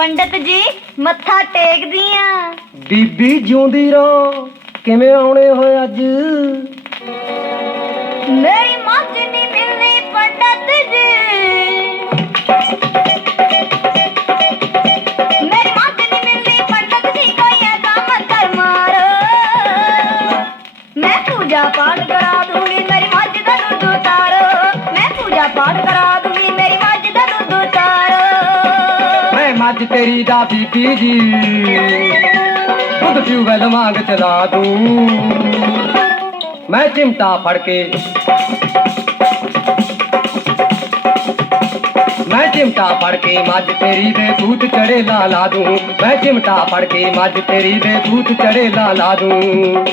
ਪੰਡਤ ਜੀ ਮੱਥਾ ਟੇਕਦੀ ਆ ਬੀਬੀ ਜਿਉਂਦੀ ਰਹੋ ਕਿਵੇਂ ਆਉਣੇ ਹੋਏ ਅੱਜ? ਮੇਰੀ ਮੱਝ ਨਹੀਂ ਮਿਲਣੀ ਪੰਡਤ ਜੀ। ਮੇਰੀ ਮੱਝ ਨਹੀਂ ਮਿਲਣੀ ਪੰਡਤ ਜੀ ਕੋਈ ਐਸਾ ਮੰਤਰ ਮਾਰੋ। ਮੈਂ ਪੂਜਾ ਪਾਠ ਕਰਾ ਦੂੰਗੀ ਉਤਾਰੋ ਮੈਂ ਤੇਰੀ ਦਾ ਬੀਬੀ ਜੀ। ਦੁੱਧ ਟਿਊਬਵੈਲ ਵਾਂਗ ਚਲਾ ਦੂੰ। ਮੈਂ ਚਿਮਟਾ ਫੜ ਕੇ। ਮੈਂ ਚਿਮਟਾ ਫੜ ਕੇ ਮੱਝ ਤੇਰੀ ਦੇ ਦੂਧ ਚੜੇ ਲਾ ਲਾ ਦੂੰ। ਮੈਂ ਚਿਮਟਾ ਫੜ ਕੇ ਮੱਝ ਤੇਰੀ ਦੇ ਦੂਧ ਚੜੇ ਲਾ ਲਾ ਦੂੰ।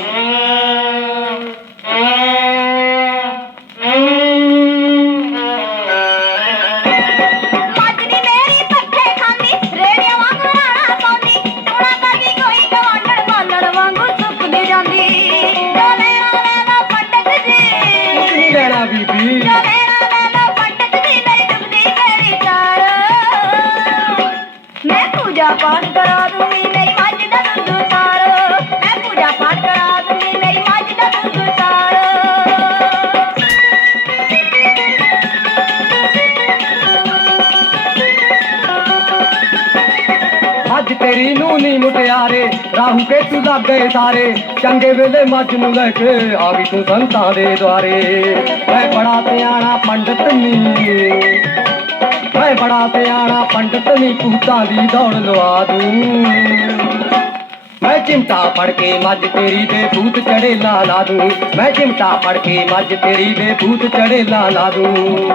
ਅੱਜ ਤੇਰੀ ਮੁਟਿਆਰੇ ਰਾਹੂ ਕੇ ਤੂੰ ਲੱਗ ਸਾਰੇ ਚੰਗੇ ਵੇਲੇ ਮੱਝ ਨੂੰ ਲੈ ਕੇ ਆ ਗਈ ਤੂੰ ਸੰਤਾਂ ਦੇ ਦੁਆਰੇ। ਮੈਂ ਬੜਾ ਸਿਆਣਾ ਪੰਡਤ ਨੀ ਮੈਂ ਬੜਾ ਸਿਆਣਾ ਪੰਡਤ ਨੀ, ਭੂਤਾਂ ਦੀ ਦੌੜ ਲਵਾ ਦੂੰ। ਮੈਂ ਚਿਮਟਾ ਫੜ ਕੇ ਮੱਝ ਤੇਰੀ ਦੇ ਭੂਤ ਚੜੇ ਲਾ ਲਾ ਦੂੰ। ਮੈਂ ਚਿਮਟਾ ਫੜ ਕੇ ਮੱਝ ਤੇਰੀ ਦੇ ਭੂਤ ਚੜੇ ਲਾ ਲਾ ਦੂੰ।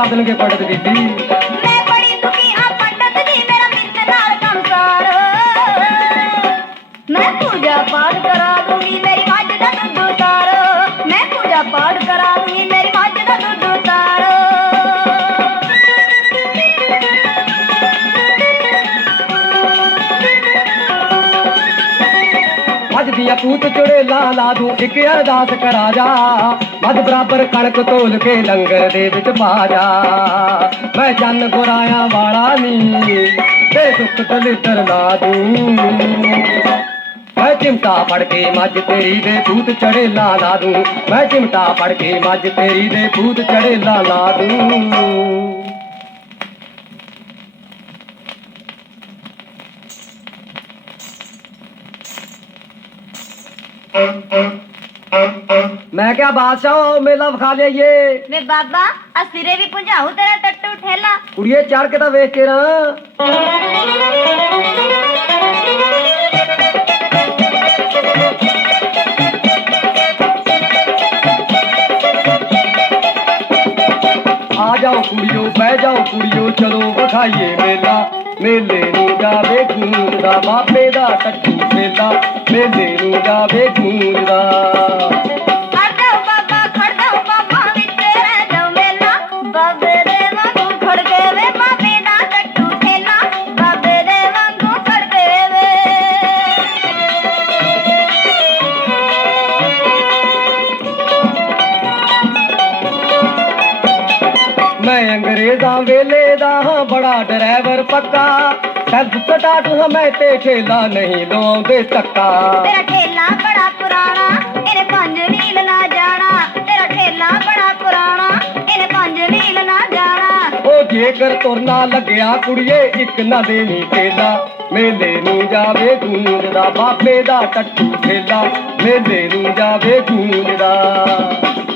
ਦੁੱਖ ਦੂਰ ਪੜਤ ਦੇਣਗੇ ਮੈਂ ਬੜੀ ਦੁਖੀ ਆ, ਪੰਡਤ ਜੀ, ਮੇਰਾ ਮਿੱਤ ਨਾਲ ਕੰਸਾਰ ਮੈਂ ਪੂਜਾ ਪਾਠ ਅੱਜ ਦੀਆਂ ਪੂਤ ਚੜੇ ਲਾ ਲਾ ਦੂੰ ਇੱਕ ਅਰਦਾਸ ਕਰਾ ਜਾ। ਮੱਧ ਬਰਾਬਰ ਕਣਕ ਤੋਲ ਕੇ ਲੰਗਰ ਦੇ ਵਿੱਚ ਪਾ ਜਾ। ਮੈਂ ਜਨ ਗੁਰਾਇਆ ਵਾਲਾ ਨੀ, ਤੇ ਦੁੱਖ ਦਲਿੱਦਰ ਲਾ ਦੂੰ। ਮੈਂ ਚਿਮਟਾ ਫੜ ਕੇ ਮੱਝ ਤੇਰੀ ਦੇ ਭੂਤ ਚੜੇ ਲਾ ਲਾ ਦੂੰ। ਮੈਂ ਚਿਮਟਾ ਫੜ ਕੇ ਮੱਝ ਤੇਰੀ ਦੇ ਭੂਤ ਚੜੇ ਲਾ ਲਾ ਦੂੰ। ਮੈਂ ਕਿਹਾ ਬਾਦਸ਼ਾਹ ਮੇਲਾ ਵਿਖਾ ਲਿਆਈਏ ਵੇ ਬਾਬਾ ਆ ਸਿਰੇ ਵੀ ਪੁੰਝਾਉ ਤੇਰਾ ਟੱਟੂ ਠੇਲਾ। ਕੁੜੀਏ ਚੜ ਕੇ ਤਾਂ ਵੇਖ ਕੇ ਰਾਂ ਚਲੋ ਵਿਖਾਈਏ ਮੇਲਾ ਮੇਲੇ ਨੂੰ ਜਾਵੇ ਗੂੰਜਦਾ ਬਾਬੇ ਦਾ ਟੱਟੂ ਮੇਲਾ ਮੇਲੇ ਨੂੰ ਜਾਵੇ ਮੈਂ ਅੰਗਰੇਜ਼ਾਂ ਵੇਲੇ ਦਾ ਹਾਂ ਬੜਾ ਡਰਾਈਵਰ ਪੱਕਾ। ਸੈਲਫ ਸਟਾਰਟ ਹਾਂ ਮੈਂ ਤੇ ਠੇਲਾ ਨਹੀਂ ਲਵਾਉਂਦੇ ਧੱਕਾ। ਤੇਰਾ ਠੇਲਾ ਬੜਾ ਪੁਰਾਣਾ ਇਹਨੇ ਪੰਜ ਰੀਲ ਨਾ ਜਾਣਾ। ਤੇਰਾ ਠੇਲਾ ਬੜਾ ਪੁਰਾਣਾ ਇਹਨੇ ਪੰਜ ਰੀਲ ਨਾ ਜਾਣਾ। ਉਹ ਜੇਕਰ ਤੁਰਨਾ ਲੱਗਿਆ ਕੁੜੀਏ ਇੱਕ ਨਾ ਦੇਵੀਂ ਠੇਲਾ। ਮੇਲੇ ਨੂੰ ਜਾਵੇ ਗੂੰਜਦਾ ਬਾਬੇ ਦਾ ਟੱਟੂ ਠੇਲਾ। ਮੇਲੇ ਨੂੰ ਜਾਵੇ ਗੂੰਜਦਾ ਟਾਇਰ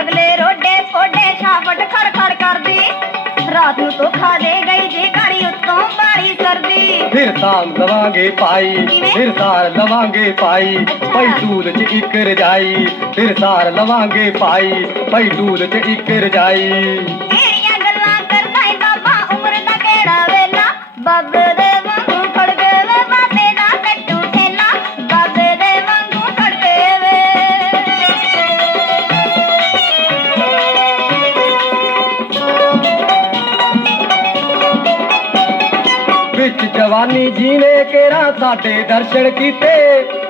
ਅਗਲੇ ਰੋਡੇ ਫੋਡੇ ਛਾਪਟ ਖੜ ਖੜ ਕਰਦੀ ਰਾਤ ਨੂੰ ਧੋਖਾ ਦੇ ਗਈ ਜੇ ਘੜੀ ਉੱਤੋਂ ਬਾੜੀ ਸਰਦੀ ਫਿਰ ਤਾਮ ਲਵਾਂਗੇ ਪਾਈ ਕਿਵੇਂ? ਫਿਰ ਸਾਰ ਲਵਾਂਗੇ ਪਾਈ ਅੱਛਾ। ਪਈ ਟੂਲ ਚ ਇੱਕ ਰਜਾਈ ਫਿਰ ਸਾਰ ਲਵਾਂਗੇ ਪਾਈ ਪਈ ਟੂਲ ਚ ਇੱਕ ਰਜਾਈ ਜਵਾਨੀ ਜੀ ਨੇ ਕੇਰਾ ਸਾਡੇ ਦਰਸ਼ਨ ਕੀਤੇ।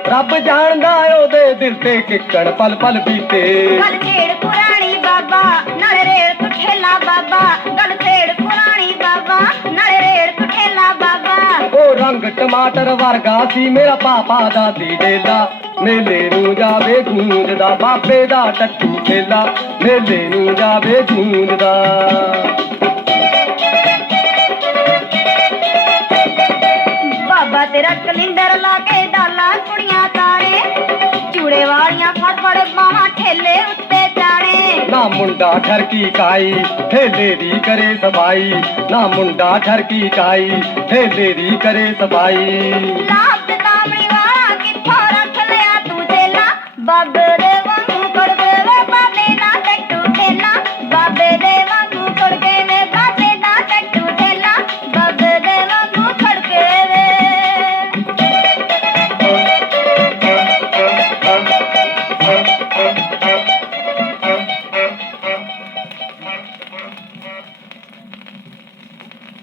ਰੱਬ ਜਾਣਦਾ ਉਹਦੇ ਦਿਲ ਤੇ ਕਿੱਕਣ ਪਲ ਪਲ ਬੀਤੇ। ਗੱਲ ਛੇੜ ਪੁਰਾਣੀ ਬਾਬਾ ਨਾਲ ਰੇੜ ਕੁਠੇਲਾ ਬਾਬਾ। ਗੱਲ ਛੇੜ ਪੁਰਾਣੀ ਬਾਬਾ ਨਾਲ ਰੇੜ ਕੁਠੇਲਾ ਬਾਬਾ। ਉਹ ਰੰਗ ਟਮਾਟਰ ਵਰਗਾ ਸੀ ਮੇਰਾ ਪਾਪਾ ਦਾ ਦੀ ਡੇਲਾ। ਮੇਲੇ ਨੂੰ ਜਾਵੇ ਗੂੰਜਦਾ ਬਾਬੇ ਦਾ ਟੱਟੂ ਠੇਲਾ ਮੇਲੇ ਨੂੰ ਜਾਵੇ ਗੂੰਜਦਾ। ਤੇਰਾ ਕਲਿੰਦਰ ਲਾ ਕੇ ਡਾਲਾ ਕੁੜੀਆਂ ਤਾਰੇ। ਚੂੜੇ ਵਾਲੀਆਂ ਫੜ ਫੜ ਬਾਵਾਂ ਠੇਲੇ ਉੱਤੇ ਚਾੜੇ। ਨਾ ਮੁੰਡਾ ਠਰਕੀ ਕਾਈ ਠੇਲੇ ਦੀ ਕਰੇ ਸਫ਼ਾਈ ਨਾ ਮੁੰਡਾ ਠਰਕੀ ਕਾਈ ਠੇਲੇ ਦੀ ਕਰੇ ਸਫ਼ਾਈ ਲਾਭ